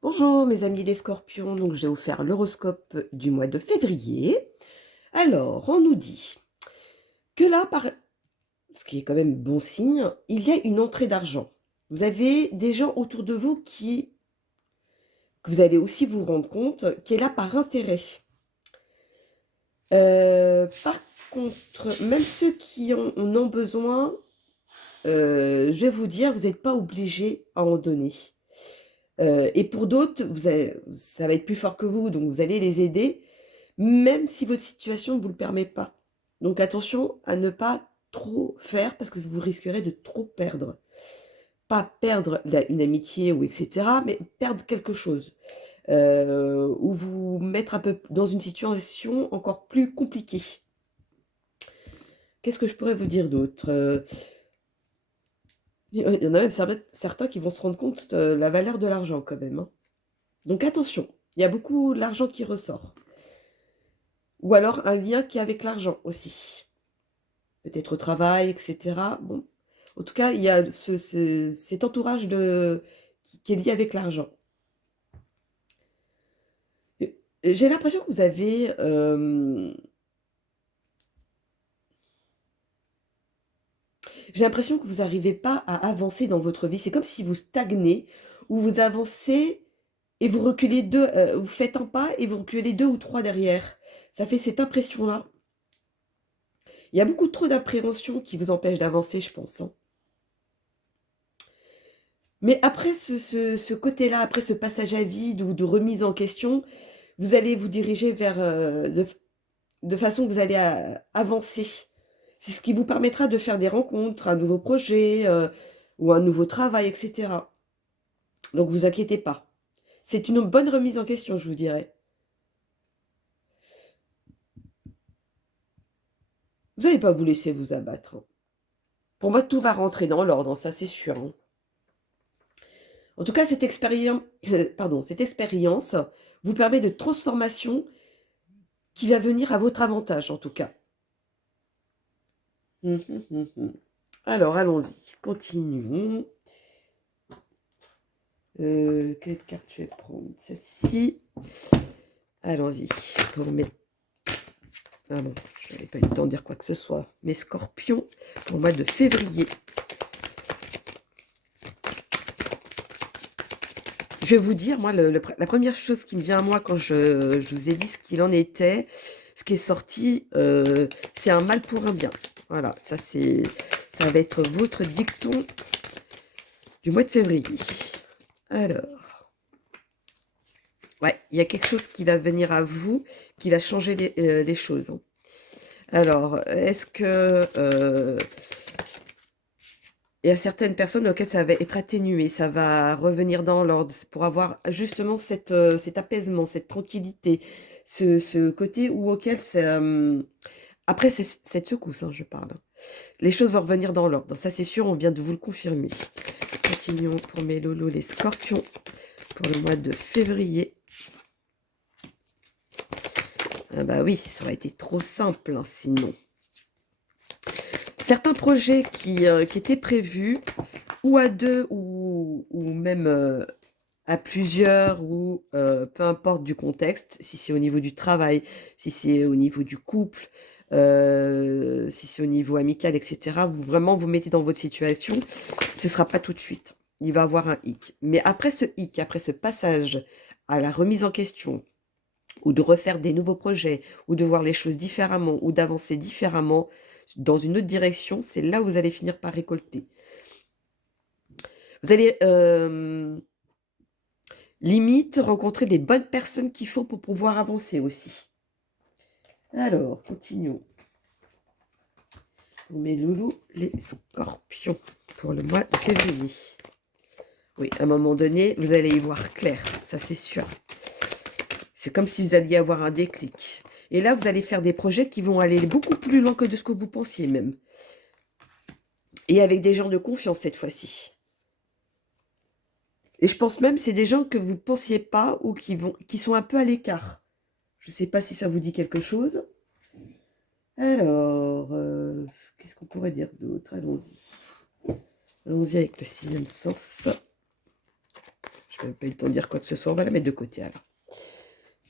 Bonjour mes amis les scorpions, donc j'ai offert l'horoscope du mois de février. Alors, on nous dit que là, ce qui est quand même bon signe, il y a une entrée d'argent. Vous avez des gens autour de vous que vous allez aussi vous rendre compte, qui est là par intérêt. Par contre, même ceux qui en ont besoin, je vais vous dire, vous n'êtes pas obligés à en donner. Et pour d'autres, ça va être plus fort que vous, donc vous allez les aider, même si votre situation ne vous le permet pas. Donc attention à ne pas trop faire parce que vous risquerez de trop perdre. Pas perdre une amitié ou etc., mais perdre quelque chose. Ou vous mettre un peu dans une situation encore plus compliquée. Qu'est-ce que je pourrais vous dire d'autre? Il y en a même certains qui vont se rendre compte de la valeur de l'argent quand même, hein. Donc attention, il y a beaucoup l'argent qui ressort. Ou alors un lien qui est avec l'argent aussi. Peut-être au travail, etc. Bon. En tout cas, il y a cet entourage qui est lié avec l'argent. J'ai l'impression que vous avez... j'ai l'impression que vous n'arrivez pas à avancer dans votre vie. C'est comme si vous stagnez, ou vous avancez et vous reculez vous faites un pas et vous reculez deux ou trois derrière. Ça fait cette impression-là. Il y a beaucoup trop d'appréhension qui vous empêche d'avancer, je pense, hein. Mais après ce côté-là, après ce passage à vide ou de remise en question, vous allez vous diriger vers de façon que vous allez avancer. C'est ce qui vous permettra de faire des rencontres, un nouveau projet ou un nouveau travail, etc. Donc vous inquiétez pas. C'est une bonne remise en question, je vous dirais. Vous n'allez pas vous laisser vous abattre, hein. Pour moi, tout va rentrer dans l'ordre, hein, ça c'est sûr, hein. En tout cas, cette expérience vous permet de transformation qui va venir à votre avantage, en tout cas. Alors, allons-y, continuons. Quelle carte je vais prendre? Celle-ci. Allons-y. Ah bon, je n'avais pas eu le temps de dire quoi que ce soit. Mes scorpions, au mois de février. Je vais vous dire, moi, la première chose qui me vient à moi quand je vous ai dit ce qu'il en était, ce qui est sorti, c'est un mal pour un bien. Voilà, ça va être votre dicton du mois de février. Alors, ouais, il y a quelque chose qui va venir à vous, qui va changer les choses, hein. Alors, est-ce que il y a certaines personnes auxquelles ça va être atténué, ça va revenir dans l'ordre pour avoir justement cet apaisement, cette tranquillité, ce côté auquel après cette secousse, hein, je parle. Les choses vont revenir dans l'ordre. Ça, c'est sûr, on vient de vous le confirmer. Continuons pour mes lolos, les scorpions, pour le mois de février. Ah bah oui, ça aurait été trop simple, hein, sinon. Certains projets qui étaient prévus, ou à deux, ou même à plusieurs, ou peu importe du contexte, si c'est au niveau du travail, si c'est au niveau du couple, si c'est au niveau amical, etc., vraiment vous mettez dans votre situation, ce ne sera pas tout de suite. Il va y avoir un hic. Mais après ce hic, après ce passage à la remise en question, ou de refaire des nouveaux projets, ou de voir les choses différemment, ou d'avancer différemment dans une autre direction, c'est là où vous allez finir par récolter. Vous allez limite rencontrer des bonnes personnes qu'il faut pour pouvoir avancer aussi. Alors, continuons. Mes loulous, les scorpions, pour le mois de février. Oui, à un moment donné, vous allez y voir clair, ça c'est sûr. C'est comme si vous alliez avoir un déclic. Et là, vous allez faire des projets qui vont aller beaucoup plus loin que de ce que vous pensiez même. Et avec des gens de confiance cette fois-ci. Et je pense même que c'est des gens que vous ne pensiez pas ou qui sont un peu à l'écart. Je ne sais pas si ça vous dit quelque chose. Alors, qu'est-ce qu'on pourrait dire d'autre? Allons-y. Allons-y avec le sixième sens. Je n'ai pas eu le temps de dire quoi que ce soit. On va la mettre de côté alors.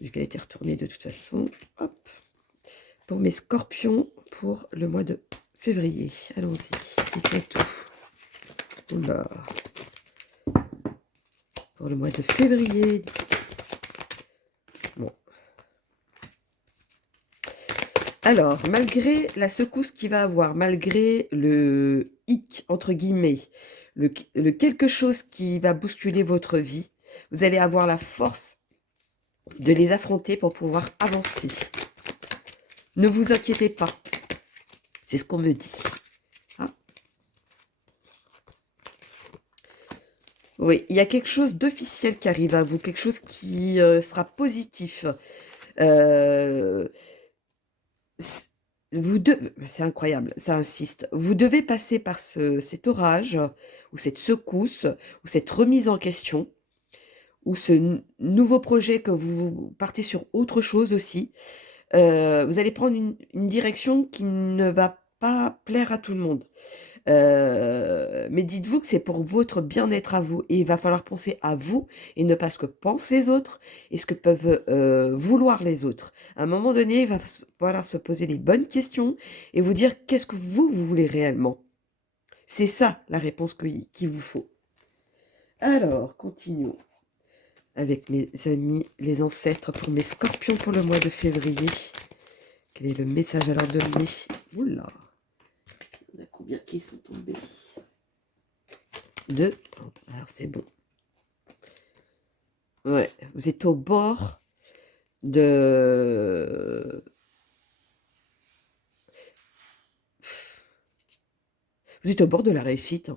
Vu qu'elle a été retournée de toute façon. Hop. Pour mes scorpions pour le mois de février. Allons-y. Dites-moi tout. Oula. Pour le mois de février. Bon. Alors, malgré la secousse qu'il va avoir, malgré le hic, entre guillemets, le quelque chose qui va bousculer votre vie, vous allez avoir la force de les affronter pour pouvoir avancer. Ne vous inquiétez pas. C'est ce qu'on me dit. Ah. Oui, il y a quelque chose d'officiel qui arrive à vous, quelque chose qui sera positif. C'est incroyable, ça insiste. Vous devez passer par cet orage, ou cette secousse, ou cette remise en question, ou ce nouveau projet que vous partez sur autre chose aussi. Vous allez prendre une direction qui ne va pas plaire à tout le monde. Mais dites-vous que c'est pour votre bien-être à vous et il va falloir penser à vous et ne pas ce que pensent les autres et ce que peuvent vouloir les autres. À un moment donné, il va falloir se poser les bonnes questions et vous dire qu'est-ce que vous voulez réellement. C'est ça la réponse qu'il vous faut. Alors, continuons avec mes amis, les ancêtres pour mes scorpions pour le mois de février. Quel est le message à leur donner? Oula, il y en a combien qui sont tombés? 2. Alors c'est bon. Ouais, vous êtes au bord de... Vous êtes au bord de la réussite.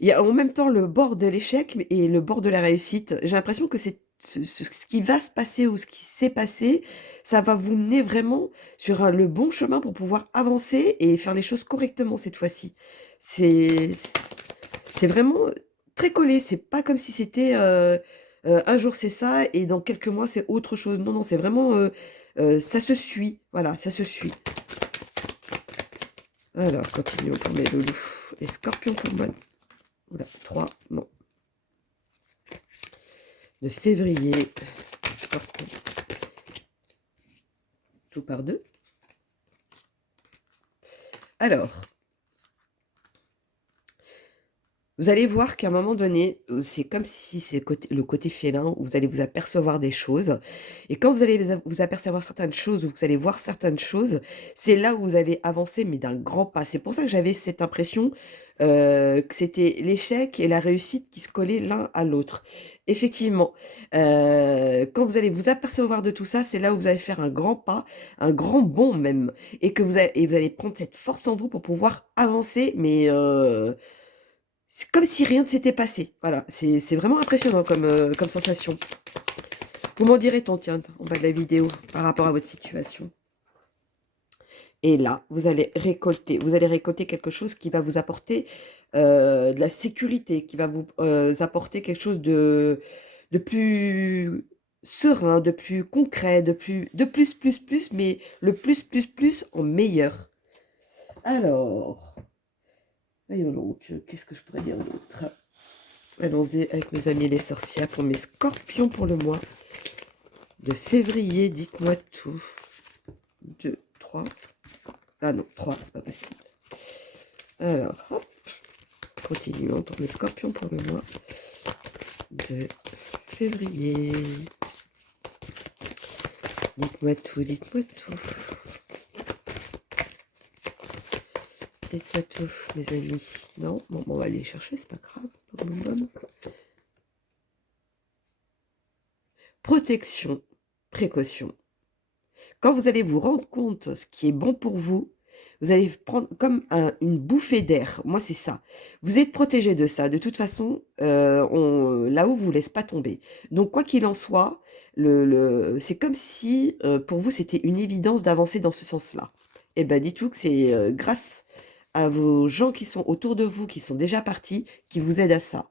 Il y a en même temps le bord de l'échec et le bord de la réussite. J'ai l'impression que c'est ce qui va se passer ou ce qui s'est passé, ça va vous mener vraiment sur le bon chemin pour pouvoir avancer et faire les choses correctement cette fois-ci. C'est vraiment très collé. C'est pas comme si c'était un jour c'est ça et dans quelques mois c'est autre chose. Non, non, c'est vraiment ça se suit. Voilà, ça se suit. Alors, continuons pour mes loulous. Les scorpions pour moi. Oula, 3, non. De février. Scorpion. Tout par 2. Alors, vous allez voir qu'à un moment donné, c'est comme si c'est le côté félin où vous allez vous apercevoir des choses. Et quand vous allez vous apercevoir certaines choses ou vous allez voir certaines choses, c'est là où vous allez avancer, mais d'un grand pas. C'est pour ça que j'avais cette impression que c'était l'échec et la réussite qui se collaient l'un à l'autre. Effectivement, quand vous allez vous apercevoir de tout ça, c'est là où vous allez faire un grand pas, un grand bond même, et que vous allez prendre cette force en vous pour pouvoir avancer, mais c'est comme si rien ne s'était passé. Voilà, c'est vraiment impressionnant comme sensation. Vous m'en direz tant, tiens, en bas de la vidéo, par rapport à votre situation. Et là, vous allez récolter quelque chose qui va vous apporter de la sécurité, qui va vous apporter quelque chose de plus serein, de plus concret, de plus, mais le plus en meilleur. Alors, voyons donc, qu'est-ce que je pourrais dire d'autre? Allons-y avec mes amis les sorcières pour mes scorpions pour le mois de février. Dites-moi tout. 2, 3. Ah non, 3, c'est pas possible. Alors, hop. Continuons pour mes scorpions pour le mois de février. Dites-moi tout, dites-moi tout. Dites-moi tout, mes amis. Non, bon, on va aller les chercher, c'est pas grave. Pas mon homme. Protection, précaution. Quand vous allez vous rendre compte ce qui est bon pour vous, vous allez prendre comme une bouffée d'air. Moi, c'est ça. Vous êtes protégé de ça. De toute façon, là-haut, vous ne laisse pas tomber. Donc, quoi qu'il en soit, c'est comme si, pour vous, c'était une évidence d'avancer dans ce sens-là. Eh bien, dites-vous que c'est grâce à vos gens qui sont autour de vous, qui sont déjà partis, qui vous aident à ça.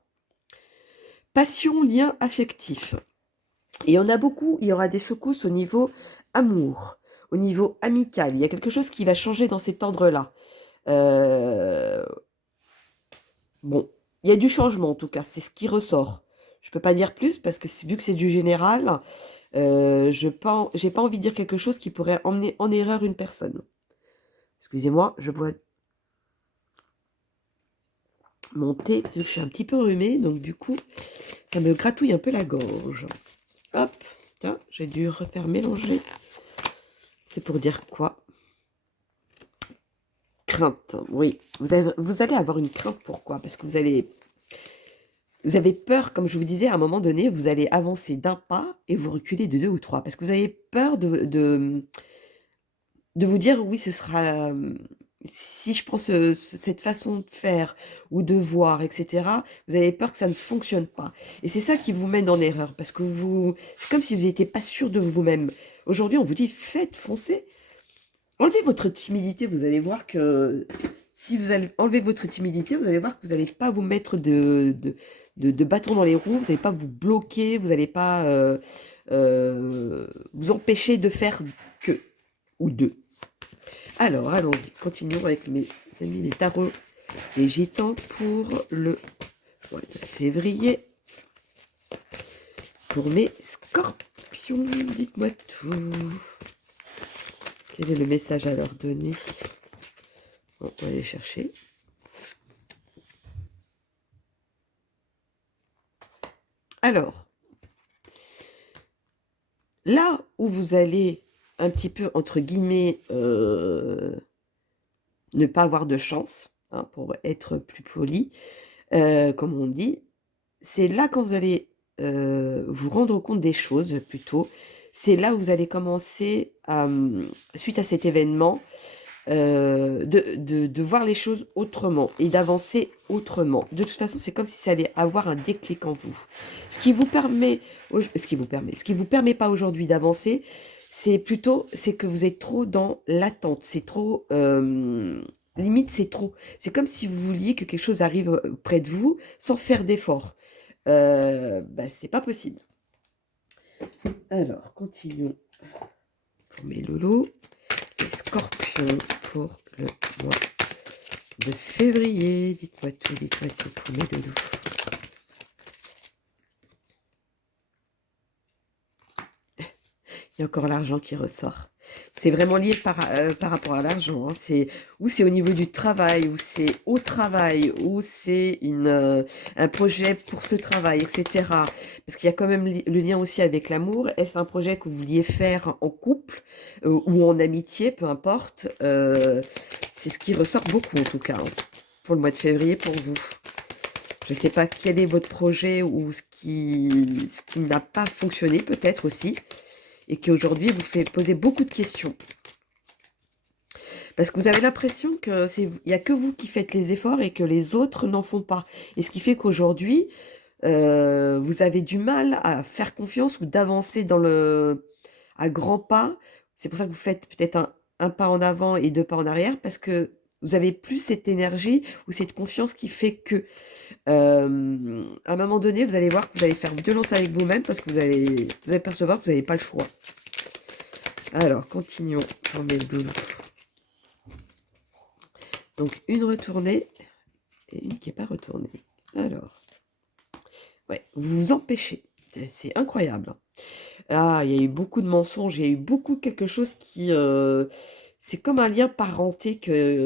Passion, lien affectif. Et il y en a beaucoup, il y aura des secousses au niveau amour, au niveau amical. Il y a quelque chose qui va changer dans cet ordre-là. Bon, il y a du changement en tout cas, c'est ce qui ressort. Je peux pas dire plus parce que vu que c'est du général, j'ai pas envie de dire quelque chose qui pourrait emmener en erreur une personne. Excusez-moi, je bois mon thé, vu que je suis un petit peu enrhumée, donc du coup, ça me gratouille un peu la gorge. Hop, tiens, j'ai dû refaire mélanger. C'est pour dire quoi? Crainte, oui. Vous allez avoir une crainte, pourquoi? Parce que vous avez peur, comme je vous disais, à un moment donné, vous allez avancer d'un pas et vous reculez de deux ou trois. Parce que vous avez peur de vous dire, oui, ce sera... si je prends cette façon de faire ou de voir, etc., vous avez peur que ça ne fonctionne pas. Et c'est ça qui vous mène en erreur. Parce que c'est comme si vous n'étiez pas sûr de vous-même. Aujourd'hui, on vous dit, faites, foncez. Enlevez votre timidité, vous allez voir que si vous allez enlever votre timidité, vous allez voir que vous n'allez pas vous mettre de bâton dans les roues, vous n'allez pas vous bloquer, vous n'allez pas vous empêcher de faire que ou deux. Alors, allons-y, continuons avec mes amis les tarots, les gitans pour le mois de février. Pour mes scorpions, dites-moi tout. Quel est le message à leur donner? Bon, on va aller chercher. Alors, là où vous allez un petit peu, entre guillemets, ne pas avoir de chance, hein, pour être plus poli, comme on dit, c'est là quand vous allez vous rendre compte des choses plutôt. C'est là où vous allez commencer, suite à cet événement, de voir les choses autrement et d'avancer autrement. De toute façon, c'est comme si ça allait avoir un déclic en vous. Ce qui vous permet pas aujourd'hui d'avancer, c'est que vous êtes trop dans l'attente. C'est trop, limite, c'est trop. C'est comme si vous vouliez que quelque chose arrive près de vous sans faire d'effort. Bah, c'est pas possible. Alors, continuons pour mes loulous. Les scorpions pour le mois de février. Dites-moi tout pour mes loulous. Il y a encore l'argent qui ressort. C'est vraiment lié par rapport à l'argent. Hein. C'est au niveau du travail, ou c'est au travail, ou c'est un projet pour ce travail, etc. Parce qu'il y a quand même le lien aussi avec l'amour. Est-ce un projet que vous vouliez faire en couple ou en amitié, peu importe. C'est ce qui ressort beaucoup en tout cas, hein, pour le mois de février pour vous. Je ne sais pas quel est votre projet ou ce qui n'a pas fonctionné peut-être aussi, et qui aujourd'hui vous fait poser beaucoup de questions. Parce que vous avez l'impression qu'il n'y a que vous qui faites les efforts et que les autres n'en font pas. Et ce qui fait qu'aujourd'hui, vous avez du mal à faire confiance ou d'avancer à grands pas. C'est pour ça que vous faites peut-être un pas en avant et deux pas en arrière, parce que vous avez plus cette énergie ou cette confiance qui fait que, à un moment donné, vous allez voir que vous allez faire violence avec vous-même parce que vous allez percevoir que vous n'avez pas le choix. Alors, continuons pour mes loulous. Donc, une retournée et une qui n'est pas retournée. Alors, ouais, vous vous empêchez. C'est incroyable. Ah, il y a eu beaucoup de mensonges, il y a eu beaucoup quelque chose qui... c'est comme un lien parenté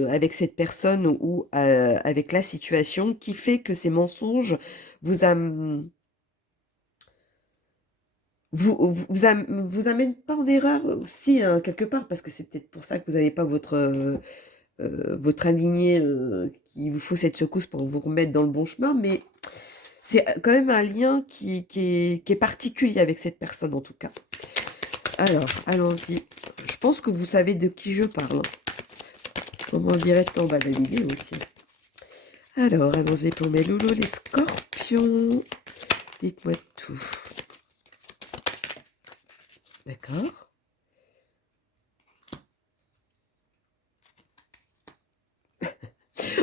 avec cette personne ou avec la situation qui fait que ces mensonges vous vous amènent pas en erreur, si, hein, quelque part, parce que c'est peut-être pour ça que vous n'avez pas votre aligné, qu'il vous faut cette secousse pour vous remettre dans le bon chemin, mais c'est quand même un lien qui est particulier avec cette personne, en tout cas. Alors, allons-y. Je pense que vous savez de qui je parle. Comme en direct en bas de la vidéo, tiens. Alors, allons-y pour mes loulous, les scorpions. Dites-moi tout. D'accord.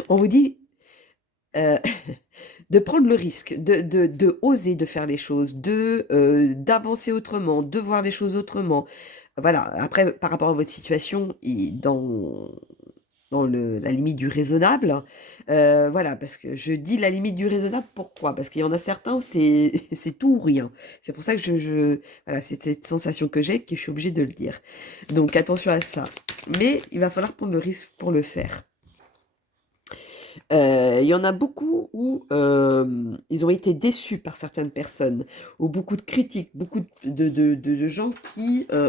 On vous dit de prendre le risque, de oser de faire les choses, d'avancer autrement, de voir les choses autrement. Voilà. Après, par rapport à votre situation, dans dans la limite du raisonnable. Voilà, parce que je dis la limite du raisonnable, pourquoi? Parce qu'il y en a certains où c'est c'est tout ou rien. C'est pour ça que voilà, c'est cette sensation que j'ai, que je suis obligée de le dire. Donc attention à ça. Mais il va falloir prendre le risque pour le faire. Il y en a beaucoup où ils ont été déçus par certaines personnes, ou beaucoup de critiques, beaucoup de gens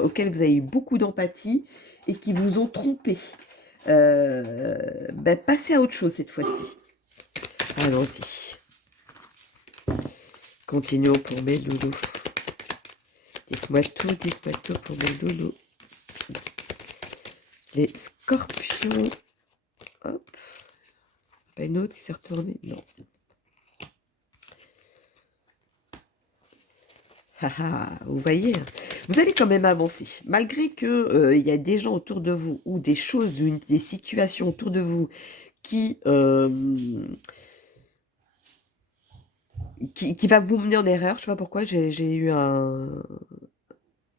auxquels vous avez eu beaucoup d'empathie et qui vous ont trompé. Ben, passez à autre chose cette fois-ci. Allons-y. Continuons pour mes loulous. Dites-moi tout pour mes loulous. Les scorpions. Hop. Pas une autre qui s'est retournée? Non. Vous voyez, vous allez quand même avancer. Malgré que il y a des gens autour de vous ou des choses, des situations autour de vous qui va vous mener en erreur. Je sais pas pourquoi, j'ai eu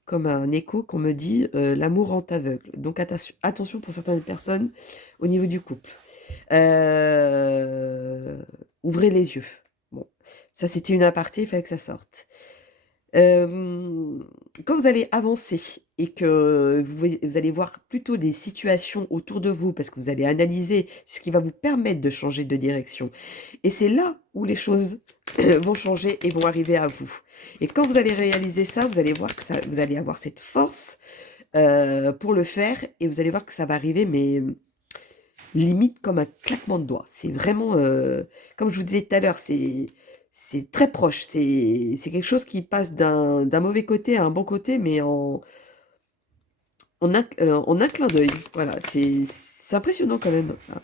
comme un écho qu'on me dit l'amour rend aveugle. Donc attention pour certaines personnes au niveau du couple. Ouvrez les yeux. Bon, ça c'était une aparté, il fallait que ça sorte. Quand vous allez avancer et que vous allez voir plutôt des situations autour de vous, parce que vous allez analyser ce qui va vous permettre de changer de direction. Et c'est là où les choses vont changer et vont arriver à vous. Et quand vous allez réaliser ça, vous allez voir que vous allez avoir cette force pour le faire et vous allez voir que ça va arriver, mais limite comme un claquement de doigts. C'est vraiment, comme je vous disais tout à l'heure, c'est très proche. C'est quelque chose qui passe d'un mauvais côté à un bon côté, mais en un clin d'œil. Voilà, c'est impressionnant quand même. Ah,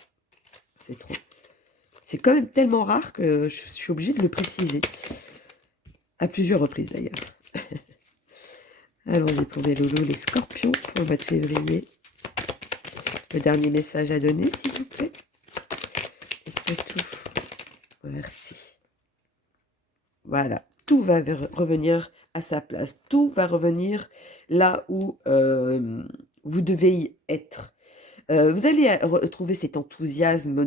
c'est trop. C'est quand même tellement rare que je suis obligée de le préciser. À plusieurs reprises d'ailleurs. Allons-y pour mes loulous, les scorpions pour le mois de février. Le dernier message à donner, s'il vous plaît. Et tout. Merci. Voilà, tout va revenir à sa place. Tout va revenir là où vous devez y être. Vous allez retrouver cet enthousiasme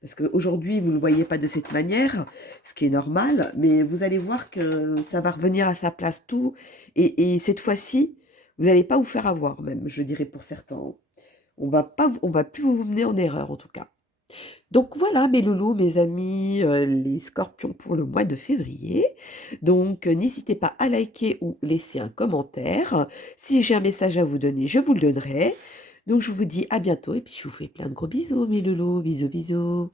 parce qu'aujourd'hui, vous ne le voyez pas de cette manière, ce qui est normal, mais vous allez voir que ça va revenir à sa place tout. Et cette fois-ci, vous n'allez pas vous faire avoir, même, je dirais pour certains. On va plus vous mener en erreur, en tout cas. Donc voilà mes loulous, mes amis, les scorpions pour le mois de février. Donc n'hésitez pas à liker ou laisser un commentaire. Si j'ai un message à vous donner, je vous le donnerai. Donc je vous dis à bientôt et puis je vous fais plein de gros bisous mes loulous. Bisous bisous.